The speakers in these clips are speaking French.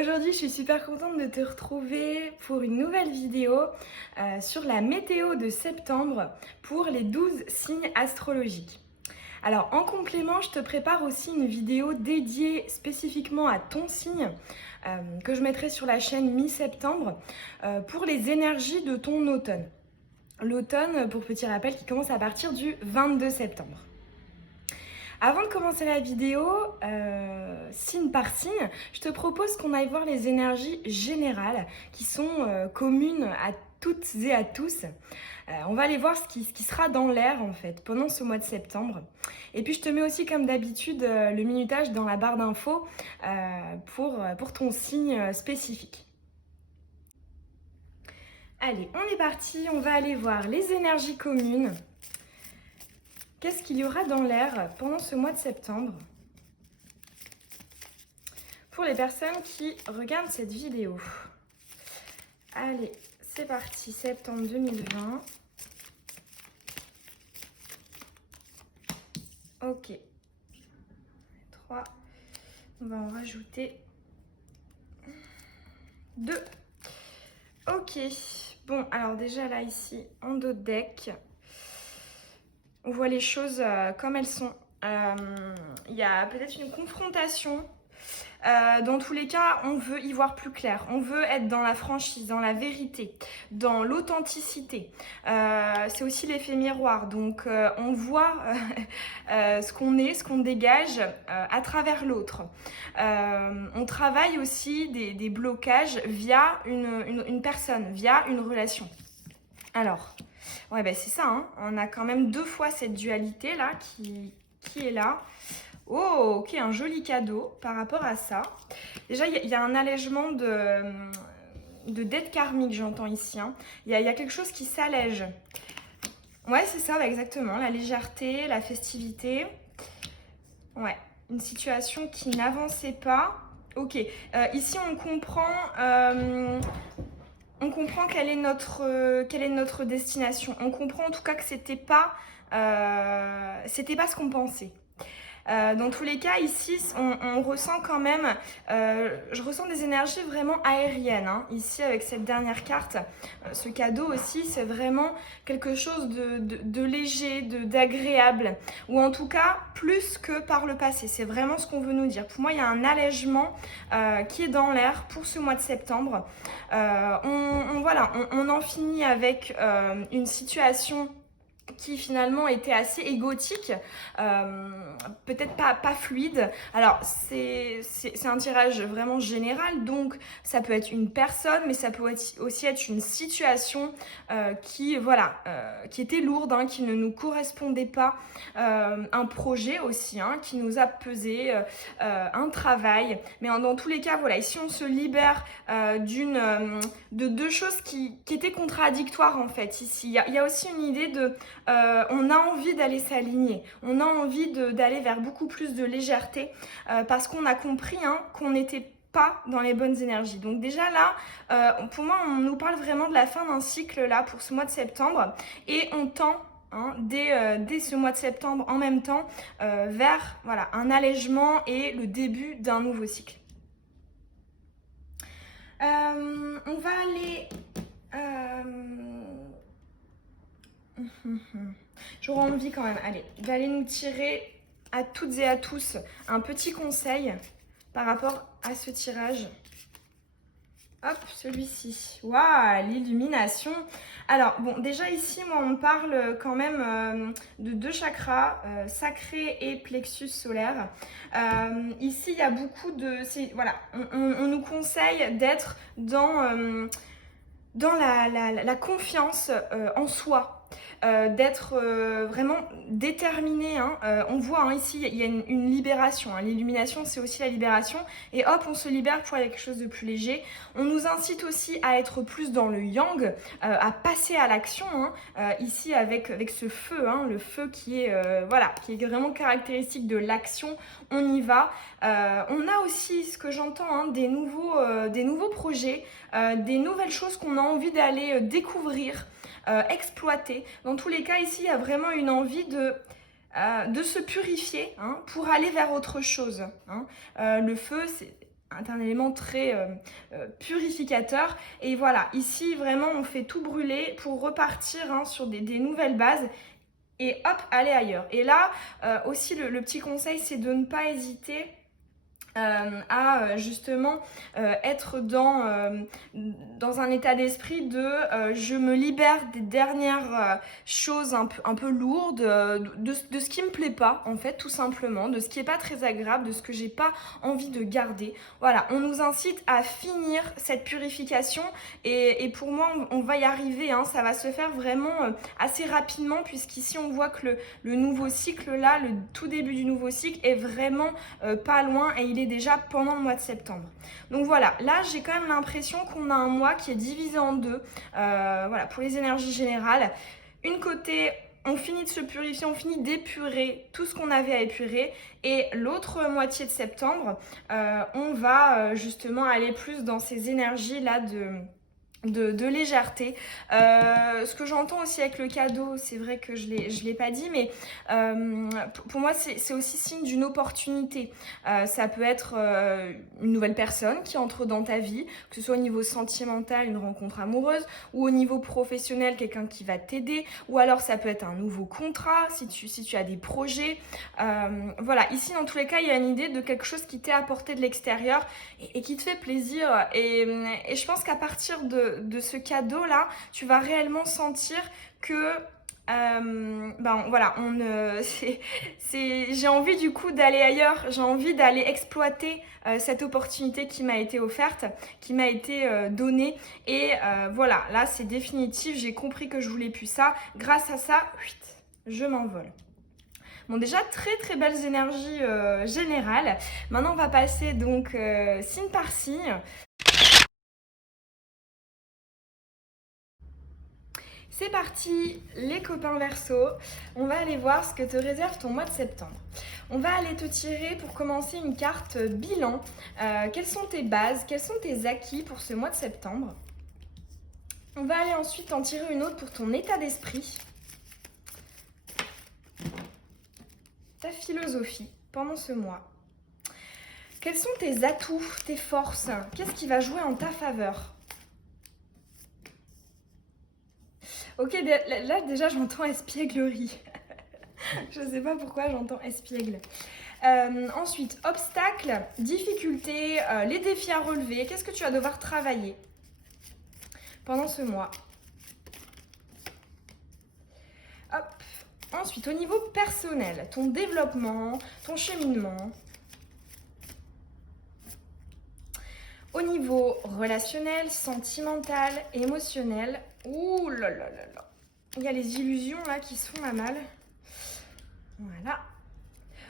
Aujourd'hui, je suis super contente de te retrouver pour une nouvelle vidéo sur la météo de septembre pour les 12 signes astrologiques. Alors, en complément, je te prépare aussi une vidéo dédiée spécifiquement à ton signe que je mettrai sur la chaîne mi-septembre pour les énergies de ton automne. L'automne, pour petit rappel, qui commence à partir du 22 septembre. Avant de commencer la vidéo, signe par signe, je te propose qu'on aille voir les énergies générales qui sont communes à toutes et à tous. On va aller voir ce qui sera dans l'air en fait pendant ce mois de septembre. Et puis je te mets aussi comme d'habitude le minutage dans la barre d'infos pour ton signe spécifique. Allez, on est parti, on va aller voir les énergies communes. Qu'est-ce qu'il y aura dans l'air pendant ce mois de septembre pour les personnes qui regardent cette vidéo? Allez, c'est parti, septembre 2020. Ok. 3. On va en rajouter 2. Ok. Bon, alors déjà là, ici, en dos de deck, on voit les choses comme elles sont. Il y a peut-être une confrontation. Dans tous les cas, on veut y voir plus clair. On veut être dans la franchise, dans la vérité, dans l'authenticité. C'est aussi l'effet miroir. Donc, on voit ce qu'on est, ce qu'on dégage à travers l'autre. On travaille aussi des blocages via une personne, via une relation. Alors, ouais, ben c'est ça. Hein. On a quand même 2 fois cette dualité là qui est là. Oh, ok, un joli cadeau par rapport à ça. Déjà, il y a un allègement de dette karmique, j'entends ici. Hein. Il y a quelque chose qui s'allège. Ouais, c'est ça, bah, exactement. La légèreté, la festivité. Ouais, une situation qui n'avançait pas. Ok, ici on comprend quelle est notre destination. On comprend en tout cas que c'était pas ce qu'on pensait. Dans tous les cas, ici, on ressent quand même, je ressens des énergies vraiment aériennes. Hein. Ici, avec cette dernière carte, ce cadeau aussi, c'est vraiment quelque chose de léger, d'agréable, ou en tout cas, plus que par le passé. C'est vraiment ce qu'on veut nous dire. Pour moi, il y a un allègement qui est dans l'air pour ce mois de septembre. On en finit avec une situation qui finalement était assez égotique, peut-être pas fluide. Alors c'est un tirage vraiment général, donc ça peut être une personne, mais ça peut aussi être une situation qui était lourde, hein, qui ne nous correspondait pas, un projet aussi, hein, qui nous a pesé, un travail. Mais dans tous les cas, voilà, ici on se libère de 2 choses qui étaient contradictoires en fait. Ici, il y a aussi une idée de on a envie d'aller s'aligner, on a envie d'aller vers beaucoup plus de légèreté parce qu'on a compris qu'on n'était pas dans les bonnes énergies. Donc déjà là, pour moi, on nous parle vraiment de la fin d'un cycle là pour ce mois de septembre et on tend dès ce mois de septembre en même temps vers un allègement et le début d'un nouveau cycle. On va aller... J'aurais envie quand même, allez, d'aller nous tirer à toutes et à tous un petit conseil par rapport à ce tirage. Hop, celui-ci. Waouh, l'illumination. Alors, bon, déjà ici, moi, on parle quand même de 2 chakras, sacré et plexus solaire. Ici, il y a beaucoup de... Voilà, on nous conseille d'être dans la confiance en soi. D'être vraiment déterminé. Hein. On voit ici, il y a une libération. Hein. L'illumination, c'est aussi la libération. Et hop, on se libère pour aller à quelque chose de plus léger. On nous incite aussi à être plus dans le yang, à passer à l'action. Hein. Ici, avec ce feu, hein, le feu qui est vraiment caractéristique de l'action. On y va. On a aussi, ce que j'entends, des nouveaux projets, des nouvelles choses qu'on a envie d'aller découvrir. Exploiter. Dans tous les cas, ici, il y a vraiment une envie de se purifier pour aller vers autre chose. Le feu, un élément très purificateur. Et voilà, ici vraiment on fait tout brûler pour repartir sur des nouvelles bases et hop, aller ailleurs. Et là aussi le petit conseil, c'est de ne pas hésiter à justement être dans un état d'esprit de je me libère des dernières choses un peu lourdes, de ce qui me plaît pas en fait, tout simplement, de ce qui est pas très agréable, de ce que j'ai pas envie de garder. Voilà, on nous incite à finir cette purification et pour moi on va y arriver, ça va se faire vraiment assez rapidement, puisqu'ici on voit que le nouveau cycle là, le tout début du nouveau cycle est vraiment pas loin et il est déjà pendant le mois de septembre. Donc voilà, là j'ai quand même l'impression qu'on a un mois qui est divisé en deux, voilà, pour les énergies générales. Une côté, on finit de se purifier, on finit d'épurer tout ce qu'on avait à épurer, et l'autre moitié de septembre, on va justement aller plus dans ces énergies là de légèreté. Ce que j'entends aussi avec le cadeau, c'est vrai que je l'ai pas dit, mais pour moi c'est aussi signe d'une opportunité. Ça peut être une nouvelle personne qui entre dans ta vie, que ce soit au niveau sentimental, une rencontre amoureuse, ou au niveau professionnel, quelqu'un qui va t'aider, ou alors ça peut être un nouveau contrat si tu as des projets. Voilà, ici dans tous les cas il y a une idée de quelque chose qui t'est apporté de l'extérieur et qui te fait plaisir, et je pense qu'à partir de ce cadeau là, tu vas réellement sentir que voilà, j'ai envie du coup d'aller ailleurs, j'ai envie d'aller exploiter cette opportunité qui m'a été offerte, qui m'a été donnée, et voilà, là c'est définitif, j'ai compris que je voulais plus ça, grâce à ça, je m'envole. Bon, déjà très très belles énergies générales. Maintenant on va passer donc signe par signe. C'est parti les copains Verseau, on va aller voir ce que te réserve ton mois de septembre. On va aller te tirer pour commencer une carte bilan. Quelles sont tes bases, quels sont tes acquis pour ce mois de septembre? On va aller ensuite en tirer une autre pour ton état d'esprit. Ta philosophie pendant ce mois. Quels sont tes atouts, tes forces? Qu'est-ce qui va jouer en ta faveur? Ok, là déjà j'entends espièglerie. Je sais pas pourquoi j'entends espiègle. Ensuite, obstacles, difficultés, les défis à relever. Qu'est-ce que tu vas devoir travailler pendant ce mois? Hop. Ensuite, au niveau personnel, ton développement, ton cheminement. Au niveau relationnel, sentimental, émotionnel. Ouh là là là là. Il y a les illusions là qui se font à mal. Voilà.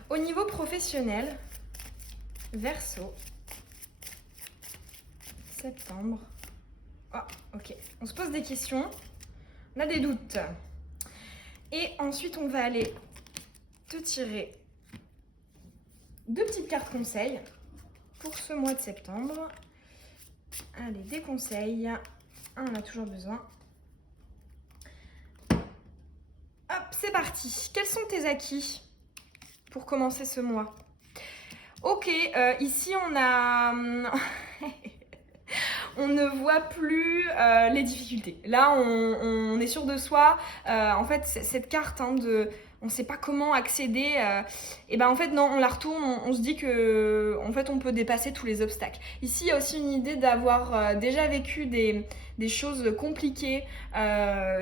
Au niveau professionnel, Verseau. Septembre. Ah, ok. On se pose des questions. On a des doutes. Et ensuite, on va aller te tirer 2 petites cartes conseils pour ce mois de septembre. Allez, des conseils. On a toujours besoin. Hop, c'est parti. Quels sont tes acquis pour commencer ce mois? Ok, ici on a... on ne voit plus les difficultés. Là, on est sûr de soi. En fait, cette carte de... on ne sait pas comment accéder, et ben en fait non, on la retourne, on se dit que en fait on peut dépasser tous les obstacles. Ici il y a aussi une idée d'avoir déjà vécu des choses compliquées,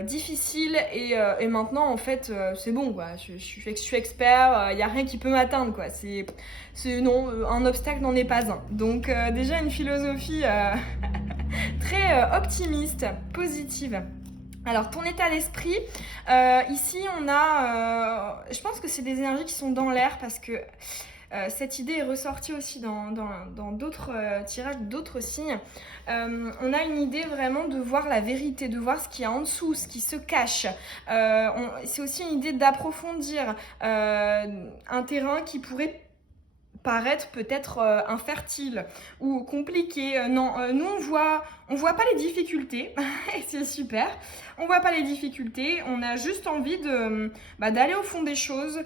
difficiles, et maintenant en fait c'est bon quoi, je suis expert, il n'y a rien qui peut m'atteindre quoi, non, un obstacle n'en est pas un. Donc déjà une philosophie très optimiste, positive. Alors, ton état d'esprit, ici on a, je pense que c'est des énergies qui sont dans l'air, parce que cette idée est ressortie aussi dans d'autres tirages, d'autres signes. On a une idée vraiment de voir la vérité, de voir ce qu'il y a en dessous, ce qui se cache. C'est aussi une idée d'approfondir un terrain qui pourrait paraître peut-être infertile ou compliqué. Non, nous on voit pas les difficultés et c'est super. On voit pas les difficultés, on a juste envie d'aller au fond des choses,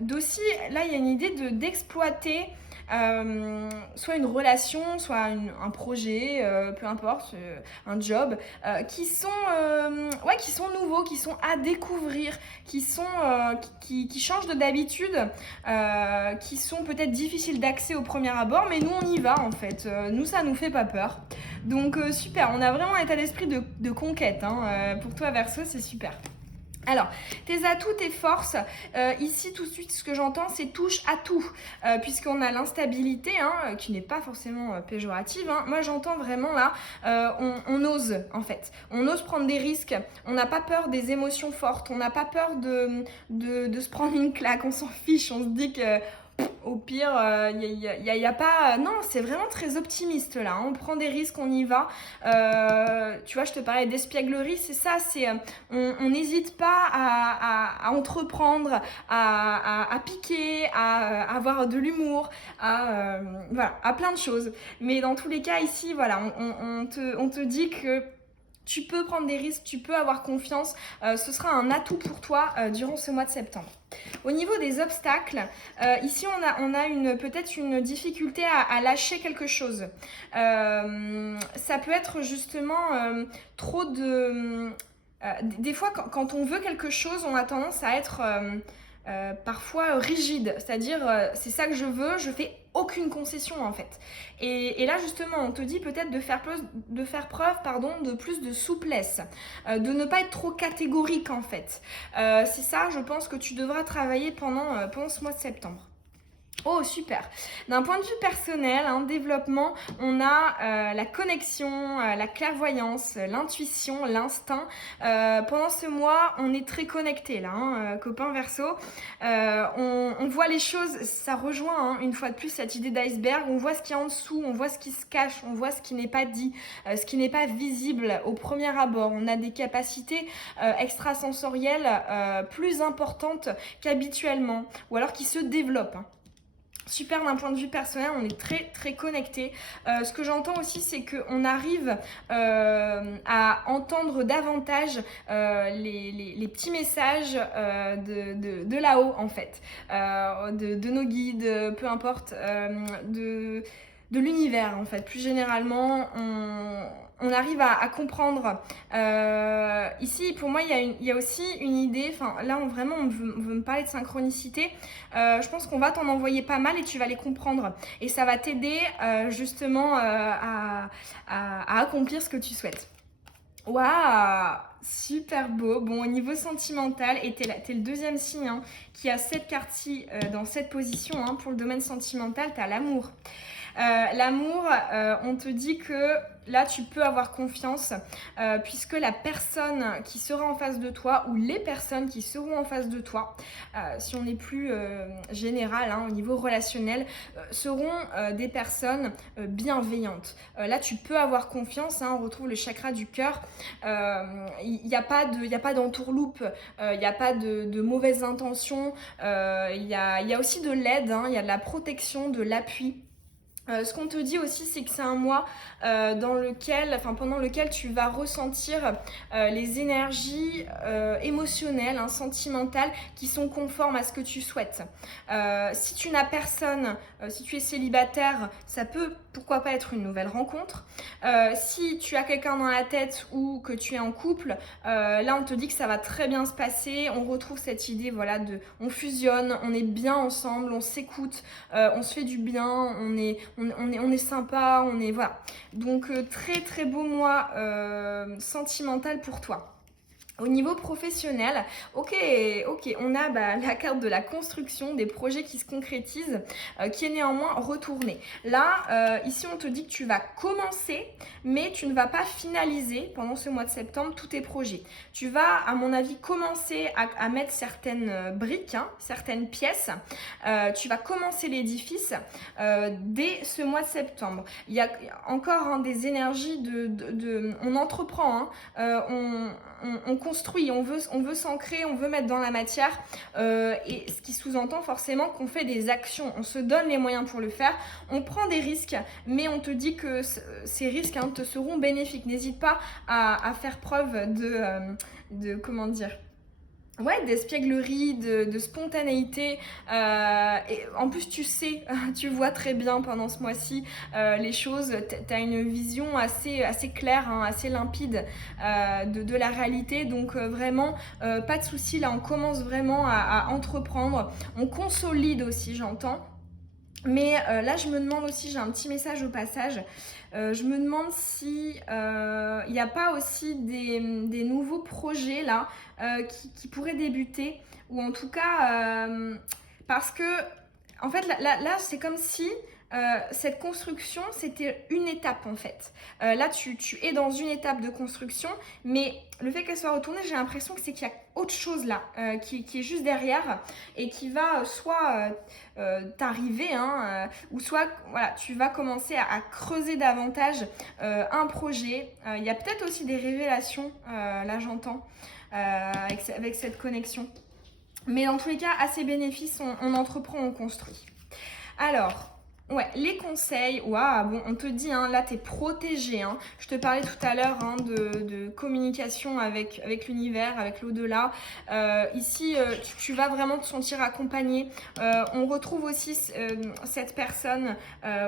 d'aussi, là il y a une idée d'exploiter soit une relation, soit un projet, peu importe, un job, qui sont nouveaux, qui sont à découvrir, qui changent d'habitude, qui sont peut-être difficiles d'accès au premier abord, mais nous on y va en fait. Nous ça nous fait pas peur. Donc super, on a vraiment un état d'esprit de conquête. Pour toi Verseau, c'est super. Alors, tes atouts, tes forces, ici tout de suite ce que j'entends c'est touche à tout, puisqu'on a l'instabilité, qui n'est pas forcément péjorative, moi j'entends vraiment là, on ose en fait, on ose prendre des risques, on n'a pas peur des émotions fortes, on n'a pas peur de se prendre une claque, on s'en fiche, on se dit que au pire, y a pas... Non, c'est vraiment très optimiste là. On prend des risques, on y va. Tu vois, je te parlais d'espièglerie, c'est ça. On n'hésite pas à entreprendre, à piquer, à avoir de l'humour, voilà, à plein de choses. Mais dans tous les cas, ici, voilà, on te dit que tu peux prendre des risques, tu peux avoir confiance. Ce sera un atout pour toi durant ce mois de septembre. Au niveau des obstacles, ici on a peut-être une difficulté à lâcher quelque chose. Ça peut être justement trop de... des fois quand on veut quelque chose, on a tendance à être parfois rigide. C'est-à-dire c'est ça que je veux, je fais aucune concession en fait. Et là justement on te dit peut-être de faire preuve de plus de souplesse, de ne pas être trop catégorique en fait. C'est ça je pense que tu devras travailler pendant ce mois de septembre. Oh super. D'un point de vue personnel, développement, on a la connexion, la clairvoyance, l'intuition, l'instinct. Pendant ce mois, on est très connecté là, copain Verseau. On voit les choses, ça rejoint une fois de plus cette idée d'iceberg. On voit ce qu'il y a en dessous, on voit ce qui se cache, on voit ce qui n'est pas dit, ce qui n'est pas visible au premier abord. On a des capacités extrasensorielles plus importantes qu'habituellement, ou alors qui se développent. Super d'un point de vue personnel, on est très très connecté. Ce que j'entends aussi c'est qu'on arrive à entendre davantage les petits messages de là-haut en fait, de nos guides, peu importe, de l'univers en fait. Plus généralement, on arrive à comprendre. Ici, pour moi, il y a aussi une idée, là, on veut me parler de synchronicité. Je pense qu'on va t'en envoyer pas mal et tu vas les comprendre. Et ça va t'aider justement à accomplir ce que tu souhaites. Waouh, super beau. Bon, au niveau sentimental, et t'es le deuxième signe qui a cette carte-ci dans cette position. Pour le domaine sentimental, t'as l'amour. L'amour, on te dit que là tu peux avoir confiance puisque la personne qui sera en face de toi ou les personnes qui seront en face de toi, si on est plus général au niveau relationnel, seront des personnes bienveillantes. Là tu peux avoir confiance, on retrouve le chakra du cœur. Il n'y a pas d'entourloupe, il n'y a pas de mauvaises intentions, il y a aussi de l'aide, il y a de la protection, de l'appui. Ce qu'on te dit aussi, c'est que c'est un mois pendant lequel tu vas ressentir les énergies émotionnelles, sentimentales qui sont conformes à ce que tu souhaites. Si tu n'as personne, si tu es célibataire, ça peut pourquoi pas être une nouvelle rencontre. Si tu as quelqu'un dans la tête ou que tu es en couple, là on te dit que ça va très bien se passer. On retrouve cette idée on fusionne, on est bien ensemble, on s'écoute, on se fait du bien, on est sympa, voilà. Donc très très beau mois sentimental pour toi. Au niveau professionnel, ok, on a la carte de la construction, des projets qui se concrétisent, qui est néanmoins retournée. Là, ici on te dit que tu vas commencer, mais tu ne vas pas finaliser pendant ce mois de septembre tous tes projets. Tu vas, à mon avis, commencer à mettre certaines briques, certaines pièces. Tu vas commencer l'édifice dès ce mois de septembre. Il y a encore des énergies on entreprend, on construit, on veut s'ancrer, on veut mettre dans la matière et ce qui sous-entend forcément qu'on fait des actions, on se donne les moyens pour le faire, on prend des risques, mais on te dit que ces risques te seront bénéfiques. N'hésite pas à faire preuve de comment dire, d'espièglerie, de spontanéité. Et en plus, tu sais, tu vois très bien pendant ce mois-ci les choses. Tu as une vision assez claire, hein, assez limpide de la réalité. Donc vraiment, pas de souci. Là, on commence vraiment à entreprendre. On consolide aussi, j'entends. Mais là, je me demande aussi, j'ai un petit message au passage. Je me demande si il n'y a pas aussi des nouveaux projets là qui pourraient débuter, ou en tout cas parce que en fait là c'est comme si cette construction c'était une étape en fait. Là tu es dans une étape de construction, mais le fait qu'elle soit retournée, j'ai l'impression que c'est qu'il y a autre chose là qui est juste derrière et qui va soit t'arriver, hein, ou soit voilà, tu vas commencer à creuser davantage un projet. Il y a peut-être aussi des révélations, là j'entends, avec cette connexion. Mais dans tous les cas, à ses bénéfices, on entreprend, on construit. Alors, ouais, les conseils, waouh, bon, on te dit, hein, là, t'es protégé. Hein. Je te parlais tout à l'heure hein, de communication avec l'univers, avec l'au-delà. Ici, tu vas vraiment te sentir accompagné. On retrouve aussi cette personne,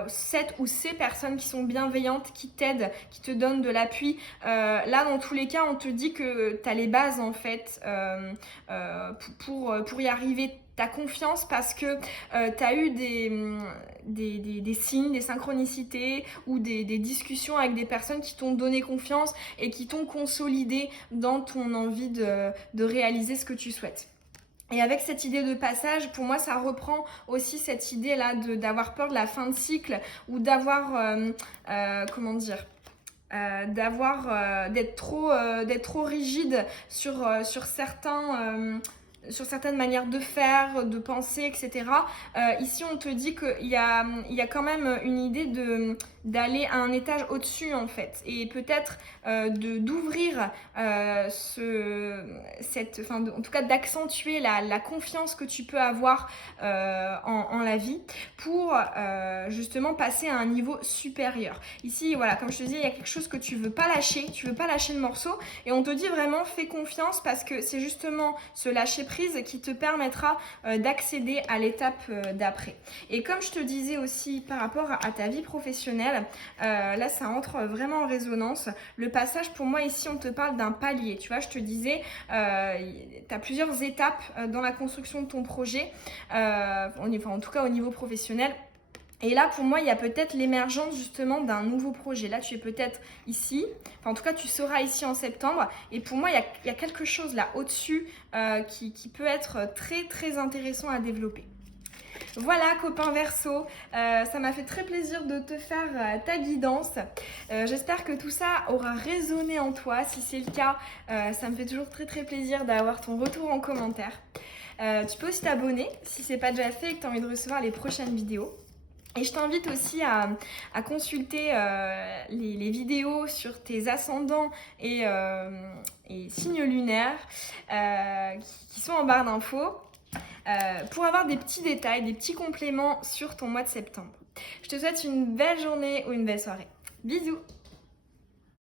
cette ou ces personnes qui sont bienveillantes, qui t'aident, qui te donnent de l'appui. Là, dans tous les cas, on te dit que t'as les bases, en fait, pour y arriver. Ta confiance parce que tu as eu des signes, des synchronicités ou des discussions avec des personnes qui t'ont donné confiance et qui t'ont consolidé dans ton envie de réaliser ce que tu souhaites. Et avec cette idée de passage, pour moi, ça reprend aussi cette idée-là d'avoir peur de la fin de cycle ou d'avoir, comment dire, d'être trop rigide sur certaines manières de faire, de penser, etc. Ici, on te dit qu'il y a quand même une idée d'aller à un étage au-dessus, en fait. Et peut-être d'ouvrir, en tout cas d'accentuer la confiance que tu peux avoir en la vie pour justement passer à un niveau supérieur. Ici, voilà, comme je te disais, il y a quelque chose que tu veux pas lâcher le morceau. Et on te dit vraiment, fais confiance parce que c'est justement ce lâcher prise qui te permettra d'accéder à l'étape d'après. Et comme je te disais aussi par rapport à ta vie professionnelle, là ça entre vraiment en résonance. Le passage, pour moi ici, on te parle d'un palier. Tu vois, je te disais, tu as plusieurs étapes dans la construction de ton projet, en tout cas au niveau professionnel. Et là, pour moi, il y a peut-être l'émergence justement d'un nouveau projet. Là, tu es peut-être ici. Enfin, en tout cas, tu seras ici en septembre. Et pour moi, il y a quelque chose là au-dessus qui peut être très, très intéressant à développer. Voilà, copain Verseau, ça m'a fait très plaisir de te faire ta guidance. J'espère que tout ça aura résonné en toi. Si c'est le cas, ça me fait toujours très, très plaisir d'avoir ton retour en commentaire. Tu peux aussi t'abonner si ce n'est pas déjà fait et que tu as envie de recevoir les prochaines vidéos. Et je t'invite aussi à consulter les vidéos sur tes ascendants et signes lunaires qui sont en barre d'infos pour avoir des petits détails, des petits compléments sur ton mois de septembre. Je te souhaite une belle journée ou une belle soirée. Bisous!